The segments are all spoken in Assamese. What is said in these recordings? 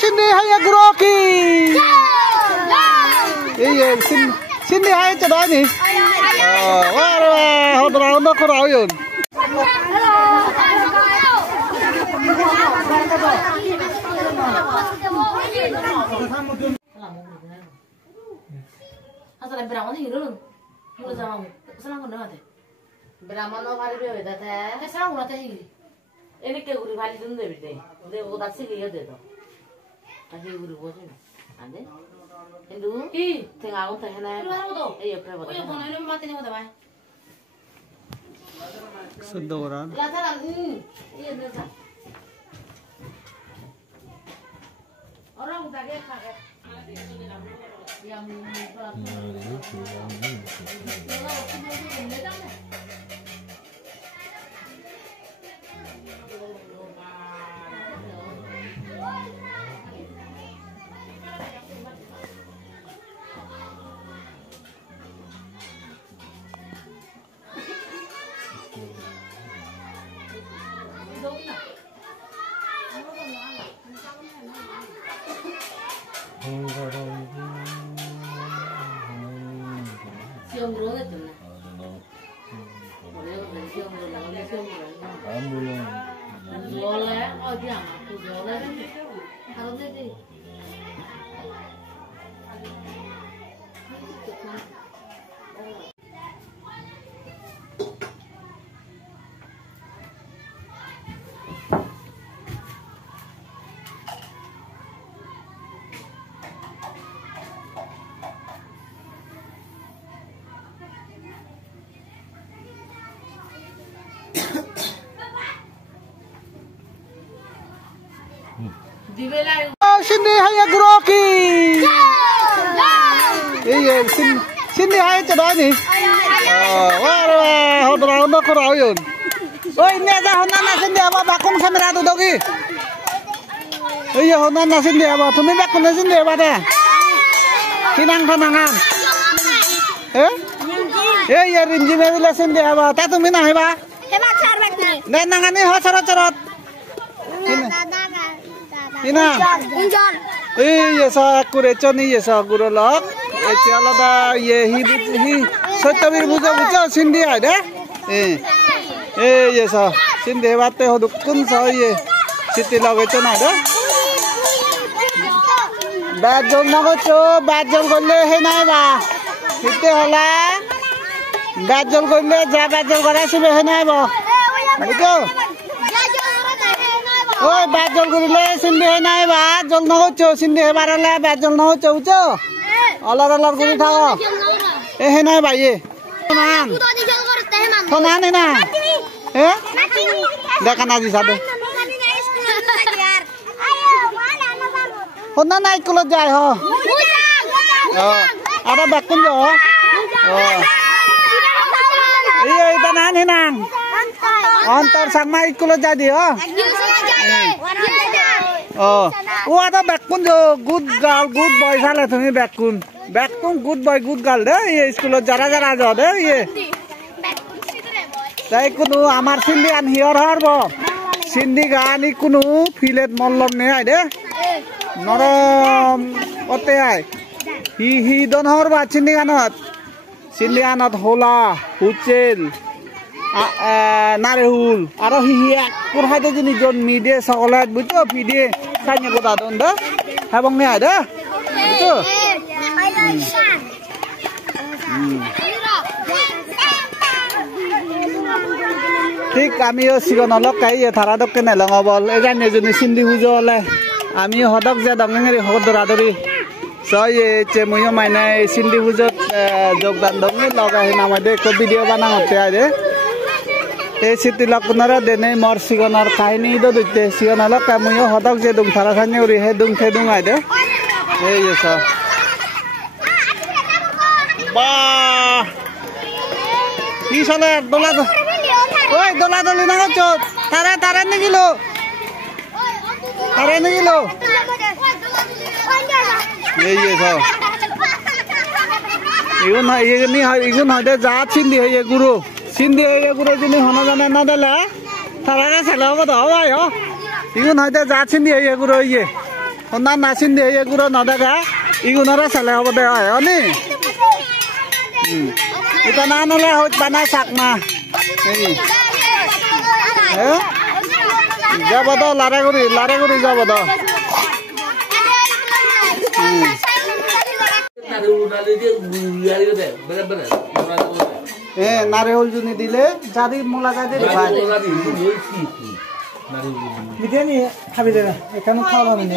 Cindy hay Groki. Iya, Cindy hay cho đó nhỉ? Wow, hôm nào nó có rồi rồi. Asal berapa nih dulu? Mulai zaman senang kan dah? Berapa no kali beli dah teh? Senang mulai teh ini. Ini ke guru kali tu deh beli. Udah udah sih dia deh tu. Tapi guru bos ni, ada? Hindu? Tengah aku tengah ni. Iya berapa? Oh, yang mana ni mati ni mana bay? Sedoran. Lataran, iya dah. Orang udah kaget. Yang siom berapa tu na? Boleh siom berapa? Siom berapa? Ambulans. Boleh, oh dia tu boleh. Kalau ni. Cindy hay Groki. Iya, Cindy hay cho đó nhỉ? Wow, hôm nào nó có rồi rồi. Ôi, nè ra hôm nay Cindy apa bakung kamera tu dogi. Iya, hôm nay Cindy apa? Thumi bakung Cindy apa dah? Kinang. Iya, rinji mewila Cindy apa? Tak thumi na heba? Heba charbak ni. Nen nangani ho charot. Ina. Injan. Iya sa kurechon iya sa gurolok. Alada ye hi sotabir buja Cindy ada. Iya sa Cindy bate ho dukun sa ye siti lagechon ada. Bajol nagocho bajol golle he nai ba. Hite hola. Bajol golle ja bajol gora sibe he nai ba. Bujo. Oi bajol golle Cindy he nai ba. Jol nagocho Cindy he barala bajol nagocho bujo. Alar guri thao. He nai ba ye. Nan. Thonan ni na. Dekan aji sabe. Honna nai kulo jai ho. Ada bakun jo. Iya itu nan nang. Antar sama kulo jadi ho. Ada bakun jo good girl good boy sala thumi bakun. Bakun good boy good girl deh. Ye kulo jara jo deh ye. Dai kunu amar Cindy an hior harbo. Cindy gani kunu filet mollom ne ai deh. Norom ote ai. Hi don harba Cindy ganot hola huchel narehul aro hi kur hade jini jon mide sokolat bujo pide kanya kota don da habang ne ai da bujo ঠিক আমিও সিগনলক কাই থারাদক কেনে লঙবল এগানে জনি Cindy হুজো হলে আমি হদক যে দঙেরি হক দরাদরি সয় চেমুয়ো মাইনে Cindy হুজো যোগদান দঙে লগাই নামাদে কো ভিডিও বানা হতে আরে এই সিটি লকুনারা দেনে মর সিগনর কাহিনী দ দিতে সিগনলক কামুয়ো হদক যে দুং থারা থানি ওরি হে দুং থে দুং আইদে এই যে সব বা কি চলে দোলা ওই দোলা দলি না হচ্ছে তারা নি গিলো এই যে সব ইগুন ইগুন হয়তো যা Cindy হয়ে গুরু Cindy হয়ে গুরু যিনি হনা জানা না দিলা তারা ছেলে হবো তো ভাই ইগুন হয়তো যা Cindy হয়ে গুরু ইয়ে সোনা নাচিন দিয়ে এগুলো নদেগা ইগুণৰে চালে হ'ব দে হয় নি এটা না নলে হত বানা চাকমা যাব দ লাৰে কৰি যাব দ নাৰিকল জুনি দিলে জাদি মোলা জাদি ভাই মিঠেনি খাবি দে এখানে খাওয়া মানে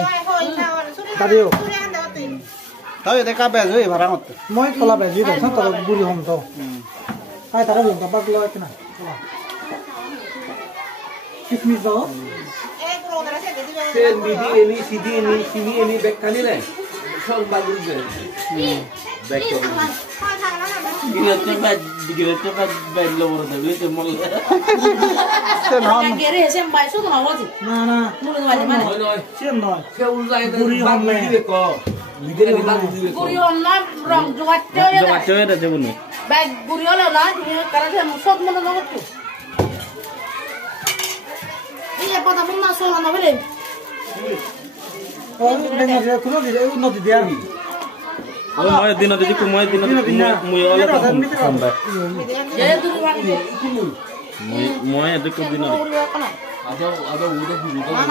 দাদিও তাই দেখা বেজ হই ভাড়া মত মই কলা বেজি দছ তর বুড়ি হম তো খাই তারা বলতা পাগল আছে না কিসমিস দাও সে সিধি এনি ব্যাগ কানি নাই সব বাগুরি যায় ব্যাগ তো দিগেতে বাই লবর দেবে তে মল তে নাম গেরে এসে বাইসো তো না হচ্ছে না না মুলে মানে মানে চিম নয় সে উল্লাই বাগুরি দিবে ক দিগেরে বাগুরি দিবে গুড়ি না রং জোয়াতে এটা দেব না ব্যাগ গুড়ি হলো না তুমি কারাতে সব মনে না করতে এই পদা মন না সোলা না বলে ও নেন যে কোন দিলে উন্নতি দিয়া মই দিন দিদি মই দিন মই অলে সম্ভব এ দুরি বানি মই এত কো দিন আদো উদে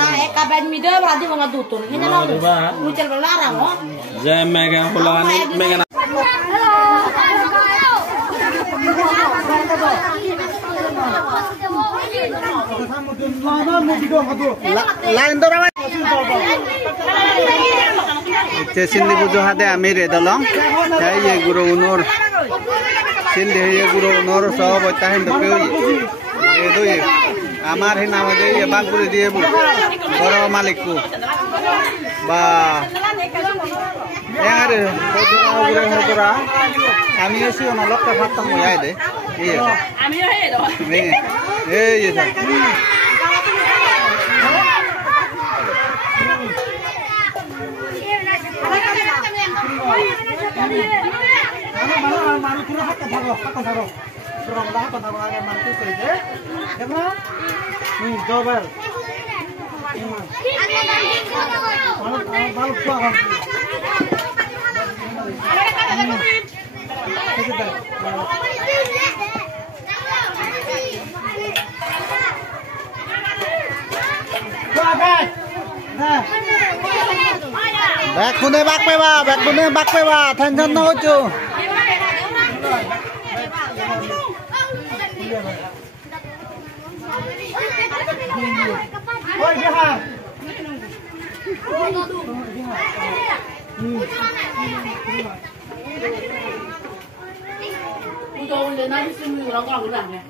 না একা ব্যাগ মিডে রাজি বাবা দুটো হিনা না উচল বলা রামো যে মেগা হলানি মেগা লাইন ধরা সিন্ধি পুজো হাতে আমি রেদলং এই গুরু উনোর সিন্ধি গুরু উনোর সব অত্যাহিন দই আমার হে নাম যে বাগ করে দিয়ে বড় মালিককু বা এর হতরা আমি এসি অনলক ভাতটা ময়াই দে আমিও হে দো এই এটা মানুষ পুরো হাত থাকো রং দা হাত থাকো আগে মানুষ কইছে দেখো জবর ভালো পাওয়া ব্যাগ খুনে বাক পেবা টেনশন না হচ্ছো ওই দেখা Tôi lên nói với sư mình nó còn cái gì nè.